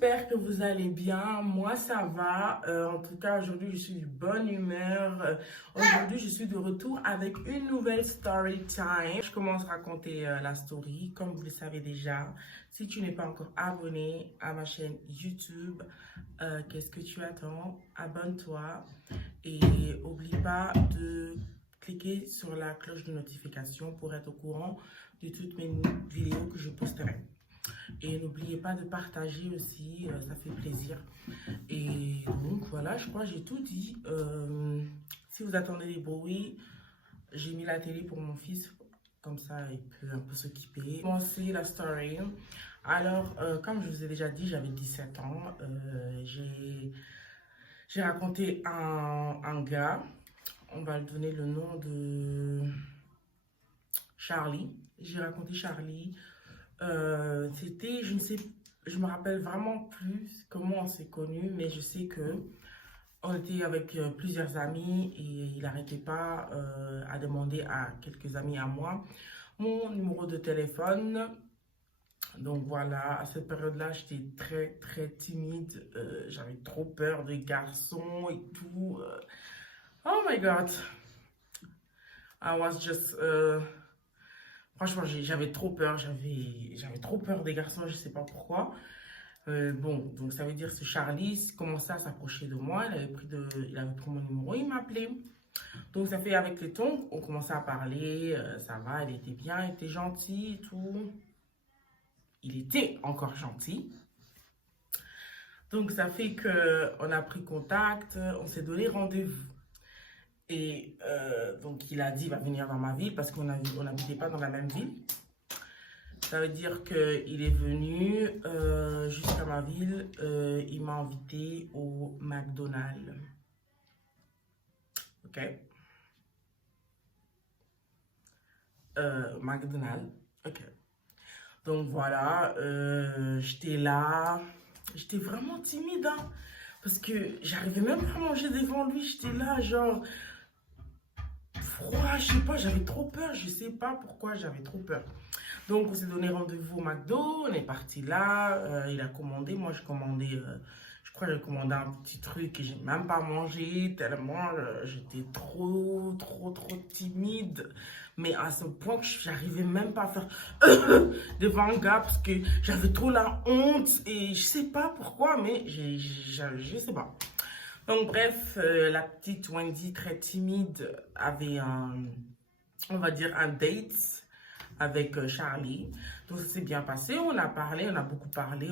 j'espère que vous allez bien. Moi, ça va. En tout cas, aujourd'hui, je suis de bonne humeur. Aujourd'hui, je suis de retour avec une nouvelle story time. Je commence à raconter la story, comme vous le savez déjà. Si tu n'es pas encore abonné à ma chaîne YouTube, qu'est-ce que tu attends? Abonne-toi et n'oublie pas de cliquer sur la cloche de notification pour être au courant de toutes mes vidéos que je posterai. Et n'oubliez pas de partager aussi, ça fait plaisir. Et donc voilà, je crois que j'ai tout dit. Si vous attendez les bruits, j'ai mis la télé pour mon fils, comme ça il peut un peu s'occuper. Commencer la story. Alors, comme je vous ai déjà dit, j'avais 17 ans. J'ai raconté un gars, on va lui donner le nom de Charlie. J'ai raconté Charlie. C'était, je me rappelle vraiment plus comment on s'est connus, mais je sais que on était avec plusieurs amis et il n'arrêtait pas à demander à quelques amis à moi mon numéro de téléphone. Donc voilà, à cette période-là, j'étais très timide. J'avais trop peur des garçons et tout. Oh my God. I was just... franchement, j'avais trop peur, j'avais trop peur des garçons, je sais pas pourquoi. Bon, donc ça veut dire que ce Charlie commençait à s'approcher de moi, il avait pris mon numéro, il m'appelait. Donc ça fait avec le temps, on commençait à parler, ça va, il était bien, il était gentil et tout. Il était encore gentil. Donc ça fait qu'on a pris contact, on s'est donné rendez-vous. Et donc, il a dit qu'il va venir dans ma ville parce qu'on n'habitait pas dans la même ville. Ça veut dire qu'il est venu jusqu'à ma ville. Il m'a invité au McDonald's. OK? McDonald's. OK. Donc, voilà. J'étais là. J'étais vraiment timide, hein, parce que j'arrivais même pas à manger devant lui. J'étais là, genre... froid, je sais pas, j'avais trop peur, je sais pas pourquoi j'avais trop peur. Donc on s'est donné rendez-vous au McDo, on est parti là, il a commandé, moi je commandais, je crois que j'ai commandé un petit truc que j'ai même pas mangé tellement j'étais trop timide, mais à ce point que j'arrivais même pas à faire devant un gars parce que j'avais trop la honte et je sais pas pourquoi, mais je sais pas. Donc bref, la petite Wendy très timide avait on va dire un date avec Charlie. Donc ça s'est bien passé, on a parlé, on a beaucoup parlé,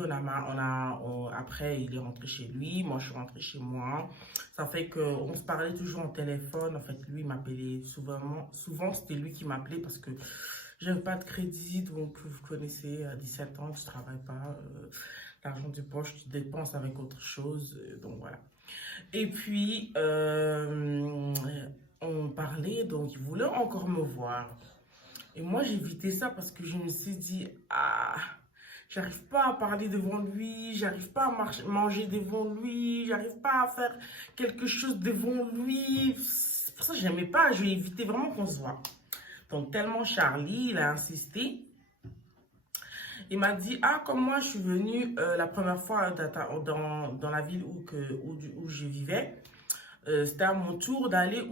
après il est rentré chez lui, moi je suis rentrée chez moi. Ça fait qu'on se parlait toujours au téléphone, en fait lui il m'appelait souvent c'était lui qui m'appelait parce que j'avais pas de crédit, donc vous connaissez, à 17 ans, tu travailles pas, l'argent du poche, tu dépenses avec autre chose, donc voilà. Et puis, on parlait, donc il voulait encore me voir. Et moi, j'évitais ça parce que je me suis dit, ah, j'arrive pas à parler devant lui, j'arrive pas à manger devant lui, j'arrive pas à faire quelque chose devant lui. C'est pour ça que j'aimais pas, je vais éviter vraiment qu'on se voit. Donc, tellement Charlie, il a insisté. Il m'a dit, ah, comme moi, je suis venue la première fois dans la ville où je vivais. C'était à mon tour d'aller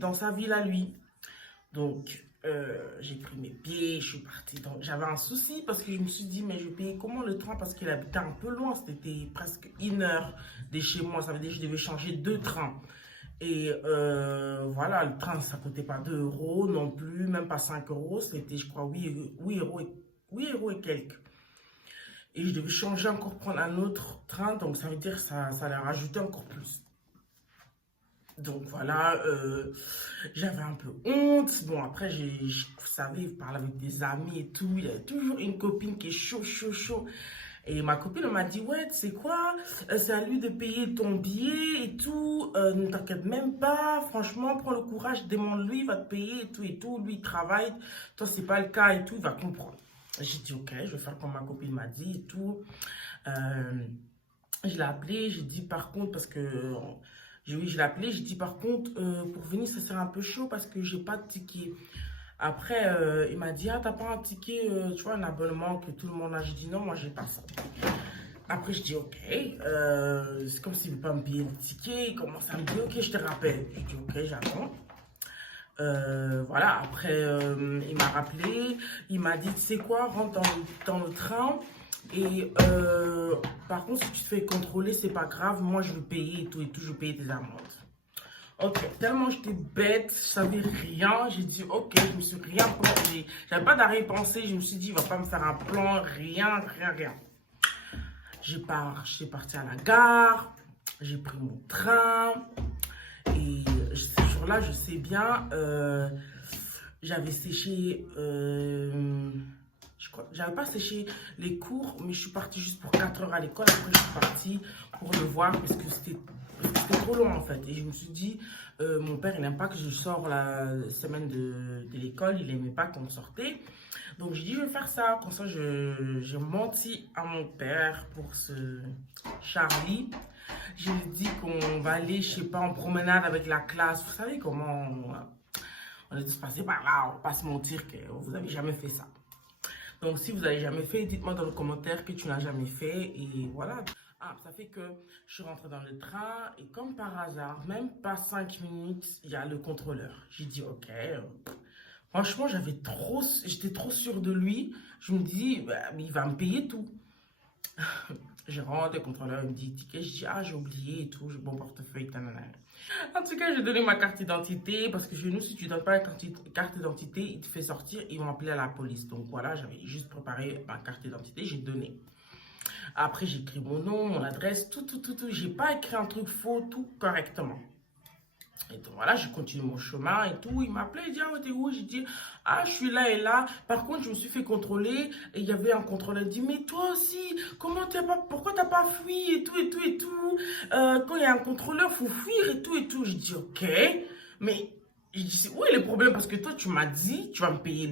dans sa ville à lui. Donc, j'ai pris mes pieds, je suis partie. Donc, j'avais un souci parce que je me suis dit, mais je payais comment le train? Parce qu'il habitait un peu loin, c'était presque 1 heure de chez moi. Ça veut dire que je devais changer 2 trains. Et voilà, le train, ça coûtait pas 2 euros non plus, même pas 5 euros. C'était, je crois, 8 euros et quelques. Et je devais changer encore, prendre un autre train. Donc, ça veut dire que ça allait rajouter encore plus. Donc, voilà, j'avais un peu honte. Bon, après, vous savez, je parle avec des amis et tout. Il y a toujours une copine qui est chaud. Et ma copine m'a dit, ouais, tu sais quoi, c'est à lui de payer ton billet et tout, ne t'inquiète même pas, franchement, prends le courage, demande-lui, il va te payer et tout, lui il travaille, toi c'est pas le cas et tout, il va comprendre. J'ai dit, ok, je vais faire comme ma copine m'a dit et tout. Je l'ai appelé, j'ai dit par contre, parce que, oui, je l'ai appelé, j'ai dit par contre, pour venir, ça sera un peu chaud parce que j'ai pas de ticket. Après, il m'a dit, ah, t'as pas un ticket, tu vois, un abonnement que tout le monde a. J'ai dit, non, moi, j'ai pas ça. Après, je dis, ok, c'est comme s'il ne veut pas me payer le ticket. Il commence à me dire, ok, je te rappelle. Je dis, ok, j'attends. Voilà, après, il m'a rappelé. Il m'a dit, tu sais quoi, rentre dans le train. Et par contre, si tu te fais contrôler, c'est pas grave. Moi, je vais payer et tout, je vais payer tes amendes. Ok, tellement j'étais bête, je savais rien. J'ai dit, ok, je me suis rien pensé. J'avais pas d'arrière-pensée. Je me suis dit, il va pas me faire un plan, rien, rien, rien. J'étais partie à la gare, j'ai pris mon train et ce jour-là, je sais bien, j'avais séché, je crois, j'avais pas séché les cours, mais je suis partie juste pour 4 heures à l'école. Après, je suis partie pour le voir parce que c'était trop long en fait. Et je me suis dit, mon père, il n'aime pas que je sors la semaine de l'école, il n'aimait pas qu'on sortait. Donc j'ai dit, je vais faire ça. Comme ça, j'ai menti à mon père pour ce Charlie. J'ai dit qu'on va aller, je sais pas, en promenade avec la classe. Vous savez comment on a dû se passer par là. On va pas se mentir que vous n'avez jamais fait ça. Donc si vous n'avez jamais fait, dites-moi dans le commentaire que tu n'as jamais fait. Et voilà. Ah, ça fait que je suis rentrée dans le train et comme par hasard, même pas 5 minutes, il y a le contrôleur. J'ai dit, ok. Franchement, j'étais trop sûre de lui. Je me dis, bah, il va me payer tout. Je rentre, le contrôleur me dit ticket. Je dis, ah, j'ai oublié et tout, j'ai mon portefeuille. Tanana. En tout cas, j'ai donné ma carte d'identité parce que chez nous, si tu ne donnes pas la carte d'identité, il te fait sortir, ils vont appeler à la police. Donc voilà, j'avais juste préparé ma carte d'identité, j'ai donné. Après, j'ai écrit mon nom, mon adresse, tout. J'ai pas écrit un truc faux, tout correctement. Et donc voilà, je continue mon chemin et tout. Il m'appelait, il dit, ah, t'es où? J'ai dit, ah, je suis là et là. Par contre, je me suis fait contrôler. Et il y avait un contrôleur qui dit, mais toi aussi, pourquoi t'as pas fui et tout. Quand il y a un contrôleur, faut fuir et tout. J'ai dit, ok. Mais, je dis, où est le problème? Parce que toi, tu m'as dit, tu vas me payer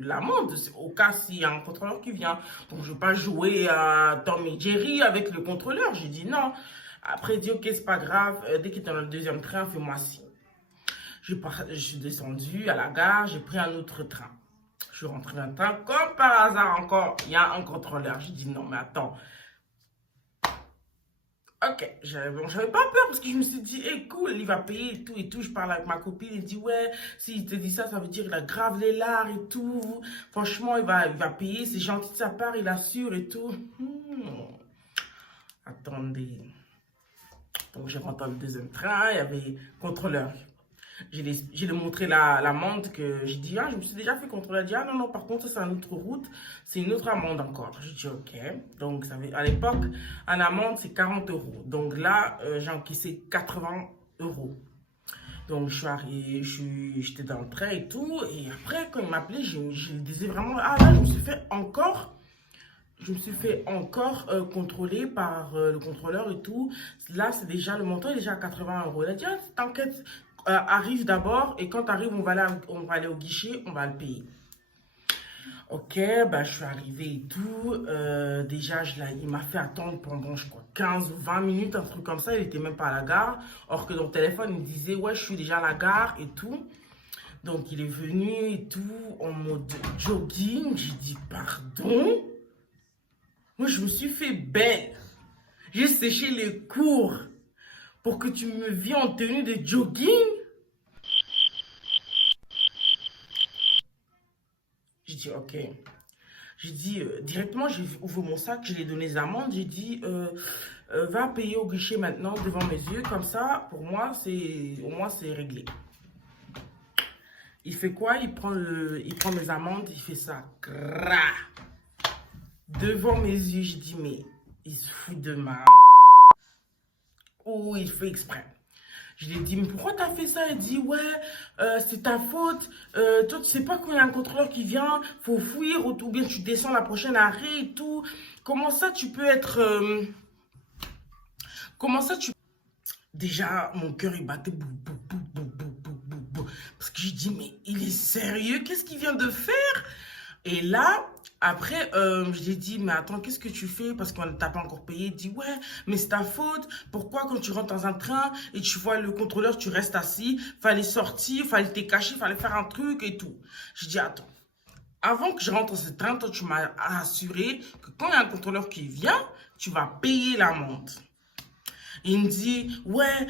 l'amende. Au cas s'il y a un contrôleur qui vient. Donc, je ne veux pas jouer à Tom et Jerry avec le contrôleur. J'ai dit, non. Après, il dit, ok, c'est pas grave. Dès qu'il est dans le deuxième train, fais-moi signe. Je suis descendue à la gare, j'ai pris un autre train. Je suis rentrée dans le train, comme par hasard encore, il y a un contrôleur. J'ai dit, non, mais attends. Ok, j'avais pas peur parce que je me suis dit, hey, cool, il va payer et tout. Je parle avec ma copine, il dit, ouais, s'il te dit ça, ça veut dire qu'il a grave les lards et tout. Franchement, il va payer, c'est gentil de sa part, il assure et tout. Attendez. Donc, je rentre dans le deuxième train, il y avait contrôleur. Je lui ai montré l'amende que j'ai dit, ah, je me suis déjà fait contrôler. Elle a dit, ah non, par contre, ça, c'est une autre route, c'est une autre amende encore. J'ai dit, ok. Donc, à l'époque, une amende, c'est 40 euros. Donc là, j'ai encaissé 80 euros. Donc, je suis arrivée, j'étais dans le train et tout. Et après, quand il m'appelait, je lui disais vraiment, ah là, je me suis fait encore contrôler par le contrôleur et tout. Là, c'est déjà, le montant est déjà à 80 euros. Il a dit, ah, t'inquiète, arrive d'abord et quand tu arrives, on va aller au guichet, on va le payer. Ok, bah, je suis arrivée et tout. Déjà, il m'a fait attendre pendant, je crois, 15 ou 20 minutes, un truc comme ça. Il n'était même pas à la gare. Or que dans le téléphone, il me disait, ouais, je suis déjà à la gare et tout. Donc, il est venu et tout, en mode jogging. J'ai dit, pardon? Moi, je me suis fait belle. J'ai séché les cours pour que tu me viennes en tenue de jogging. J'ai dit, ok. J'ai dit, directement, j'ai ouvert mon sac, je lui ai donné les amendes. J'ai dit, va payer au guichet maintenant devant mes yeux. Comme ça, pour moi, au moins, c'est réglé. Il fait quoi? Il prend mes amendes, il fait ça. Devant mes yeux, j'ai dit, mais il se fout de ma... Oh, il fait exprès. Je lui ai dit, mais pourquoi t'as fait ça? Il dit, ouais, c'est ta faute. Toi, tu sais pas quand il y a un contrôleur qui vient, faut fuir, ou bien tu descends la prochaine arrêt et tout. Comment ça, tu peux être... Comment ça, tu... Déjà, mon cœur, il battait bou, bou, bou, bou, bou, bou, bou, bou. Parce que je dis, mais il est sérieux? Qu'est-ce qu'il vient de faire? Et là, après, je lui ai dit, mais attends, qu'est-ce que tu fais? Parce qu'on ne t'a pas encore payé. Il dit, ouais, mais c'est ta faute. Pourquoi quand tu rentres dans un train et tu vois le contrôleur, tu restes assis? Fallait sortir, fallait te cacher, fallait faire un truc et tout. Je dis, attends, Avant que je rentre dans ce train, toi, tu m'as assuré que quand il y a un contrôleur qui vient, tu vas payer l'amende. Il me dit, ouais,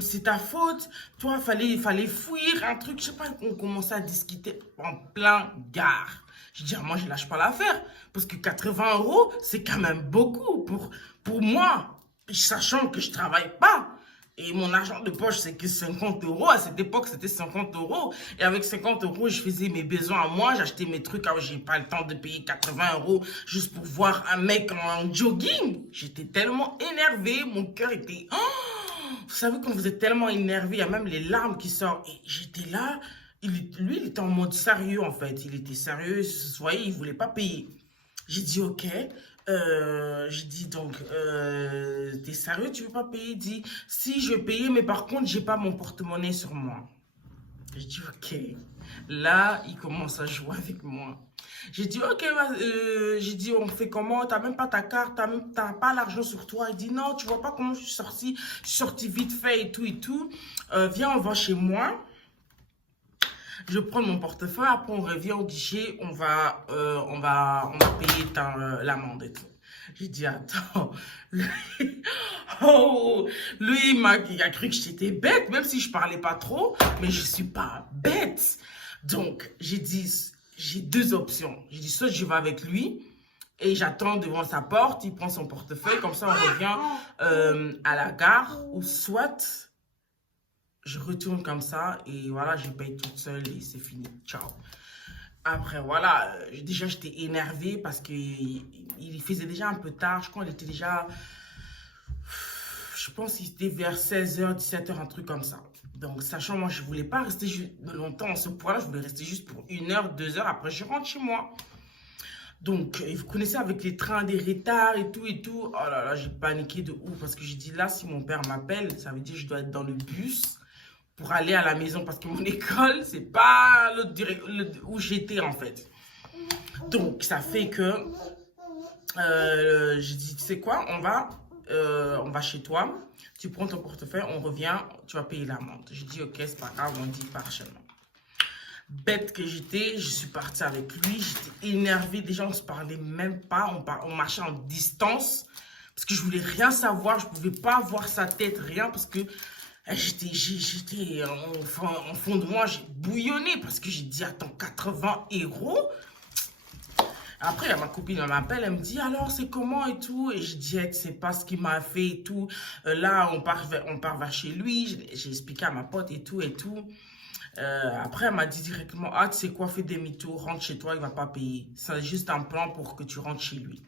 c'est ta faute. Toi, il fallait fuir, un truc. Je sais pas, on commençait à discuter en plein gare. Je dis, ah, moi, je lâche pas l'affaire. Parce que 80 euros, c'est quand même beaucoup pour moi. Sachant que je travaille pas. Et mon argent de poche, c'est que 50 euros. À cette époque, c'était 50 euros. Et avec 50 euros, je faisais mes besoins à moi. J'achetais mes trucs. Alors, j'ai pas le temps de payer 80 euros juste pour voir un mec en jogging. J'étais tellement énervée. Mon cœur était... Oh, vous savez, quand vous êtes tellement énervé, il y a même les larmes qui sortent. Et j'étais là. Lui, il était en mode sérieux, en fait. Il était sérieux. Vous voyez, il voulait pas payer. J'ai dit, ok. J'ai dit donc, t'es sérieux, tu veux pas payer? Il dit, si je vais payer, mais par contre, j'ai pas mon porte-monnaie sur moi. J'ai dit, ok. Là, il commence à jouer avec moi. J'ai dit, ok, j'ai dit, on fait comment? T'as même pas ta carte, t'as pas l'argent sur toi. Il dit, non, tu vois pas comment je suis sorti. Je suis sorti vite fait et tout et tout. Viens, on va chez moi. Je prends mon portefeuille, après on revient au guichet, on va payer l'amende et tout. J'ai dit, attends, lui, oh, lui il a cru que j'étais bête, même si je parlais pas trop, mais je suis pas bête. Donc, j'ai dit, j'ai deux options. J'ai dit, soit je vais avec lui, et j'attends devant sa porte, il prend son portefeuille, comme ça on revient à la gare, ou soit... Je retourne comme ça et voilà, je paye toute seule et c'est fini. Ciao. Après, voilà, déjà j'étais énervée parce qu'il faisait déjà un peu tard. Je crois qu'il était déjà, je pense qu'il était vers 16h, 17h, un truc comme ça. Donc, sachant, moi, je ne voulais pas rester longtemps en ce point-là. Je voulais rester juste pour 1 heure, 2 heures. Après, je rentre chez moi. Donc, vous connaissez avec les trains, des retards et tout et tout. Oh là là, j'ai paniqué de ouf parce que j'ai dit là, si mon père m'appelle, ça veut dire que je dois être dans le bus pour aller à la maison parce que mon école, c'est pas où j'étais en fait. Donc, ça fait que j'ai dit, tu sais quoi, on va chez toi, tu prends ton portefeuille, on revient, tu vas payer l'amende. J'ai dit, ok, c'est pas grave, on dit partiellement. Bête que j'étais, je suis partie avec lui, j'étais énervée, déjà on se parlait même pas, on marchait en distance parce que je voulais rien savoir, je pouvais pas voir sa tête, rien parce que j'étais en fond de moi, j'ai bouillonné parce que j'ai dit, attends, 80 euros. Après, ma copine m'appelle, elle me dit, alors c'est comment et tout. Et je dis, c'est pas ce qu'il m'a fait et tout. Là, on part vers chez lui. J'ai expliqué à ma pote et tout et tout. Après, elle m'a dit directement, ah, tu sais quoi, fais demi-tour, rentre chez toi, il va pas payer. C'est juste un plan pour que tu rentres chez lui.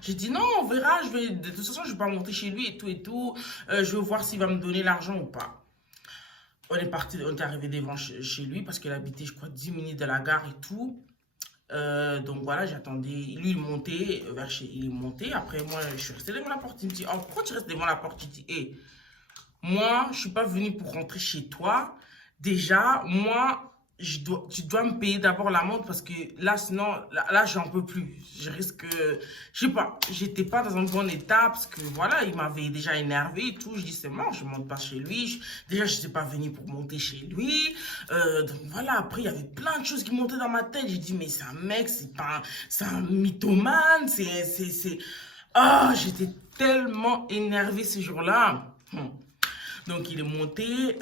J'ai dit non, on verra, de toute façon, je vais pas monter chez lui et tout et tout. Je vais voir s'il va me donner l'argent ou pas. On est arrivé devant chez lui parce qu'il habitait, je crois, 10 minutes de la gare et tout. Donc voilà, j'attendais. Lui, il montait il est monté. Après, moi, je suis restée devant la porte. Il me dit, oh, pourquoi tu restes devant la porte? Il dit, hé, moi, je suis pas venue pour rentrer chez toi. Déjà, moi, tu dois me payer d'abord l'amende parce que là, sinon, là j'en peux plus. Je risque, je sais pas, j'étais pas dans un bon état parce que voilà, il m'avait déjà énervé et tout. Je dis, c'est mort, je monte pas chez lui. Déjà, je n'étais pas venue pour monter chez lui. Donc voilà, après, il y avait plein de choses qui montaient dans ma tête. J'ai dit, mais c'est un mec, c'est un mythomane, Ah, j'étais tellement énervée ce jour-là. Donc, il est monté.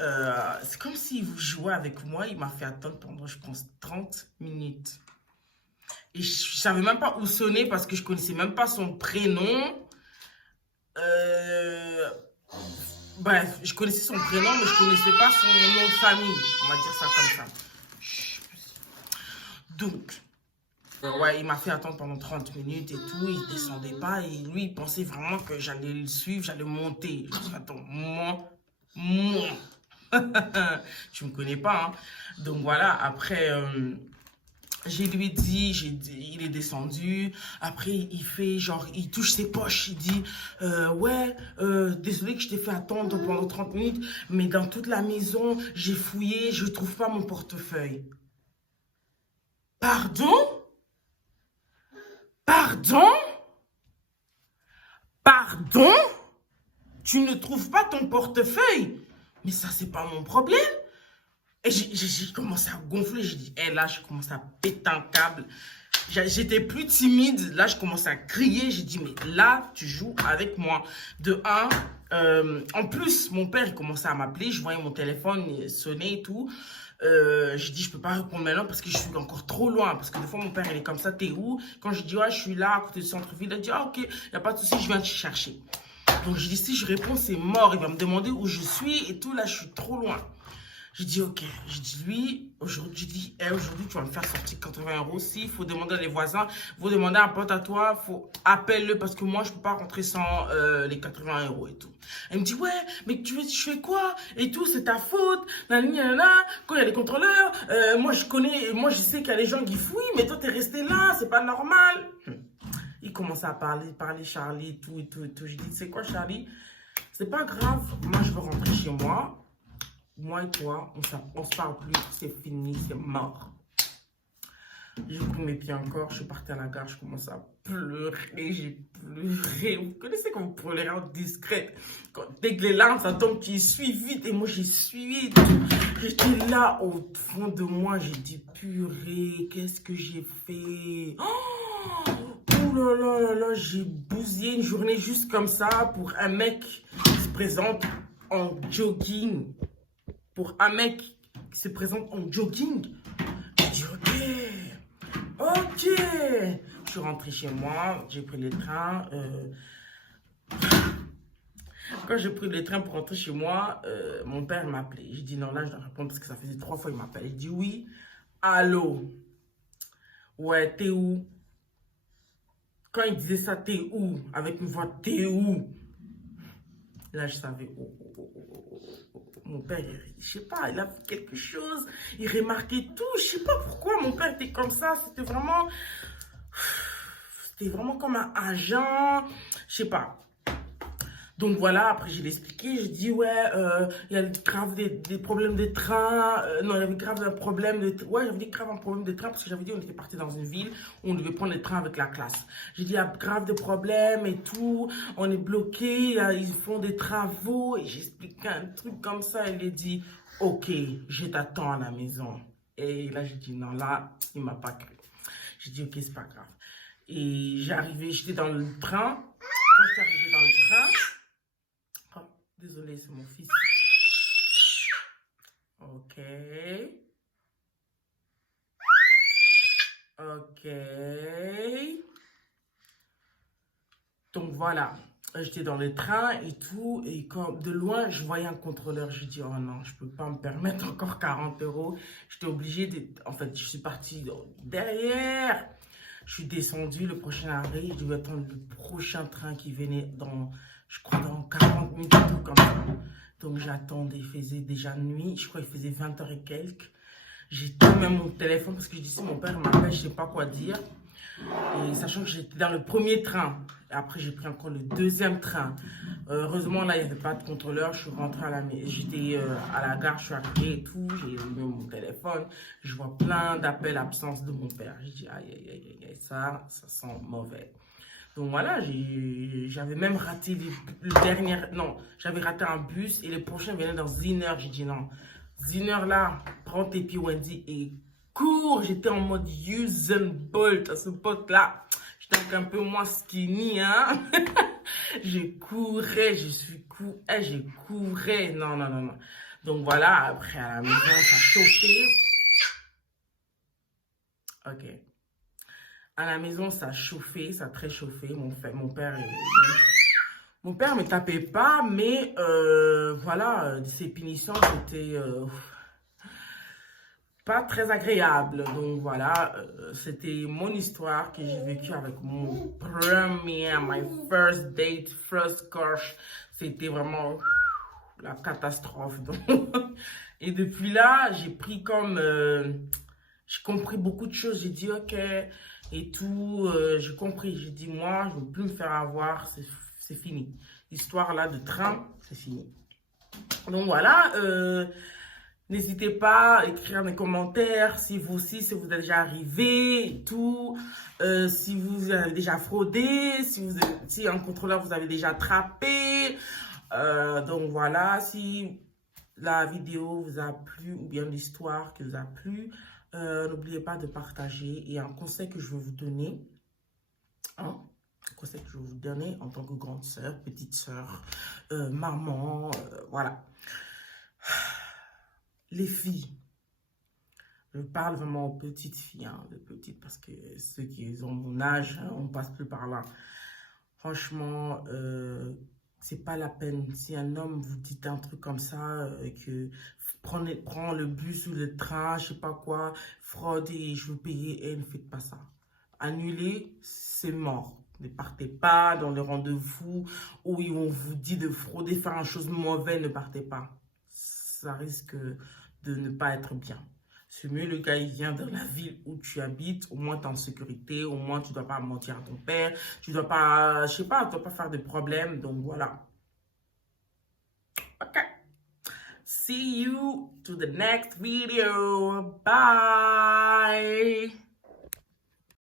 C'est comme s'il jouait avec moi. Il m'a fait attendre pendant, je pense, 30 minutes. Et je ne savais même pas où sonner parce que je ne connaissais même pas son prénom. Bref, je connaissais son prénom, mais je ne connaissais pas son nom de famille. On va dire ça comme ça. Donc, ouais, il m'a fait attendre pendant 30 minutes et tout. Il ne descendait pas. Et lui, il pensait vraiment que j'allais le suivre, j'allais monter. Je dis, attends, moi. Tu me connais pas, hein. Donc voilà, après je lui dit, il est descendu. Après il fait genre, il touche ses poches, il dit ouais, désolé que je t'ai fait attendre pendant 30 minutes, mais dans toute la maison j'ai fouillé, je trouve pas mon portefeuille. Pardon? Pardon? Pardon? Tu ne trouves pas ton portefeuille? Mais ça, c'est pas mon problème. Et j'ai commencé à gonfler. J'ai dit, hé, là, je commence à péter un câble. J'étais plus timide. Là, je commençais à crier. J'ai dit, mais là, tu joues avec moi. De un, en plus, mon père, il commençait à m'appeler. Je voyais mon téléphone sonner et tout. J'ai dit, je peux pas répondre maintenant parce que je suis encore trop loin. Parce que des fois, mon père, il est comme ça, t'es où? Quand je dis, ouais, je suis là, à côté du centre-ville, il a dit, ah, ok, il n'y a pas de souci, je viens te chercher. Donc, j'ai dit, si je réponds, c'est mort. Il va me demander où je suis et tout. Là, je suis trop loin. J'ai dit, ok. J'ai dit, lui, aujourd'hui, aujourd'hui, tu vas me faire sortir 80 euros. S'il faut demander à les voisins, il faut demander à un pote à toi, faut appelle-le parce que moi, je peux pas rentrer sans les 80 euros et tout. Elle me dit, ouais, mais tu fais quoi et tout, c'est ta faute. Nanana, quand il y a les contrôleurs, moi, je sais qu'il y a les gens qui fouillent, mais toi, t'es resté là, c'est pas normal. Il commençait à parler Charlie et tout, et tout, et tout. J'ai dit, c'est quoi, Charlie? C'est pas grave, moi, je veux rentrer chez moi. Moi et toi, on se parle plus, c'est fini, c'est mort. J'ai pris mes pieds encore, je suis partie à la gare, je commence à pleurer, j'ai pleuré. Vous connaissez quand vous pleurez en discrète. Dès que les larmes, ça tombe, tu suis vite. Et moi, j'ai suivi. J'étais là au fond de moi, j'ai dit, purée, qu'est-ce que j'ai fait? Oh là là là là, j'ai bousillé une journée juste comme ça pour un mec qui se présente en jogging. Pour un mec qui se présente en jogging, j'ai dit ok. Je suis rentrée chez moi, j'ai pris le train. Quand j'ai pris le train pour rentrer chez moi, mon père m'a appelé. J'ai dit non, là je dois répondre parce que ça faisait 3 fois qu'il m'appelle. J'ai dit oui, allô, ouais, t'es où? Quand il disait ça, t'es où? Avec une voix, t'es où? Là, je savais, mon père, je sais pas, il a fait quelque chose, il remarquait tout, je sais pas pourquoi mon père était comme ça, c'était vraiment comme un agent, je sais pas. Donc voilà, après je l'ai expliqué, je dis ouais, il y a grave des problèmes de train, non, il y avait grave un problème de, ouais, j'avais grave un problème de train parce que j'avais dit on était parti dans une ville où on devait prendre les trains avec la classe. J'ai dit il y a grave de problèmes et tout, on est bloqué, ils font des travaux et j'expliquais un truc comme ça, il a dit ok, je t'attends à la maison. Et là j'ai dit non, là, il m'a pas cru. J'ai dit ok, c'est pas grave. Et j'étais dans le train, quand j'étais arrivée dans le train, désolé, c'est mon fils. Ok. Ok. Donc voilà, j'étais dans le train et tout. Et quand de loin, je voyais un contrôleur. Je dis, oh non, je peux pas me permettre encore 40 euros. J'étais obligée de... En fait, je suis partie derrière. Je suis descendue, le prochain arrêt. Je devais attendre le prochain train qui venait dans... Je crois dans 40 minutes, tout comme ça. Donc j'attendais, il faisait déjà nuit, je crois qu'il faisait 20h et quelques. J'ai tenu même mon téléphone parce que je dis si mon père m'appelle, je ne sais pas quoi dire. Et sachant que j'étais dans le premier train, et après j'ai pris encore le deuxième train. Heureusement là il n'y avait pas de contrôleur, je suis rentrée j'étais à la gare, je suis arrivée et tout, j'ai mis mon téléphone, je vois plein d'appels absence de mon père. J'ai dit aïe aïe aïe aïe, ça sent mauvais. Donc voilà, j'avais même raté le dernier... Non, j'avais raté un bus et le prochain venait dans 1 heure. J'ai dit non, 1 heure là, prends tes pieds Wendy et cours. J'étais en mode Usain Bolt à ce pote-là. J'étais un peu moins skinny, hein. Je courais, je courais. Non, non, non, non. Donc voilà, après à la maison, ça chauffait. Ok. À la maison, ça chauffait, ça a très chauffé. Mon père me tapait pas, mais voilà, ses punitions étaient pas très agréables. Donc voilà, c'était mon histoire que j'ai vécue avec mon my first date, first crush. C'était vraiment la catastrophe. Donc, et depuis là, j'ai pris comme... j'ai compris beaucoup de choses. J'ai dit, ok... Et tout, j'ai compris, j'ai dit moi, je ne veux plus me faire avoir, c'est fini. L'histoire là de train, c'est fini. Donc voilà, n'hésitez pas à écrire dans les commentaires si vous aussi, si vous êtes déjà arrivé et tout, si vous avez déjà fraudé, si un contrôleur vous avez déjà attrapé. Donc voilà, si la vidéo vous a plu ou bien l'histoire qui vous a plu, n'oubliez pas de partager. Et un conseil que je veux vous donner, hein, un conseil que je veux vous donner en tant que grande sœur, petite sœur, maman, voilà. Les filles, je parle vraiment aux petites filles, hein, les petites, parce que ceux qui ont mon âge, hein, on passe plus par là. Franchement, c'est pas la peine. Si un homme vous dit un truc comme ça, que prends le bus ou le train, je sais pas quoi, fraude et je veux payer, et ne faites pas ça. Annulez, c'est mort. Ne partez pas dans les rendez-vous où on vous dit de frauder, faire une chose mauvaise, ne partez pas. Ça risque de ne pas être bien. C'est mieux le gars, il vient dans la ville où tu habites, au moins tu es en sécurité, au moins tu ne dois pas mentir à ton père, tu ne dois pas, je sais pas, tu dois pas faire de problème, donc voilà. Ok. See you to the next video. Bye.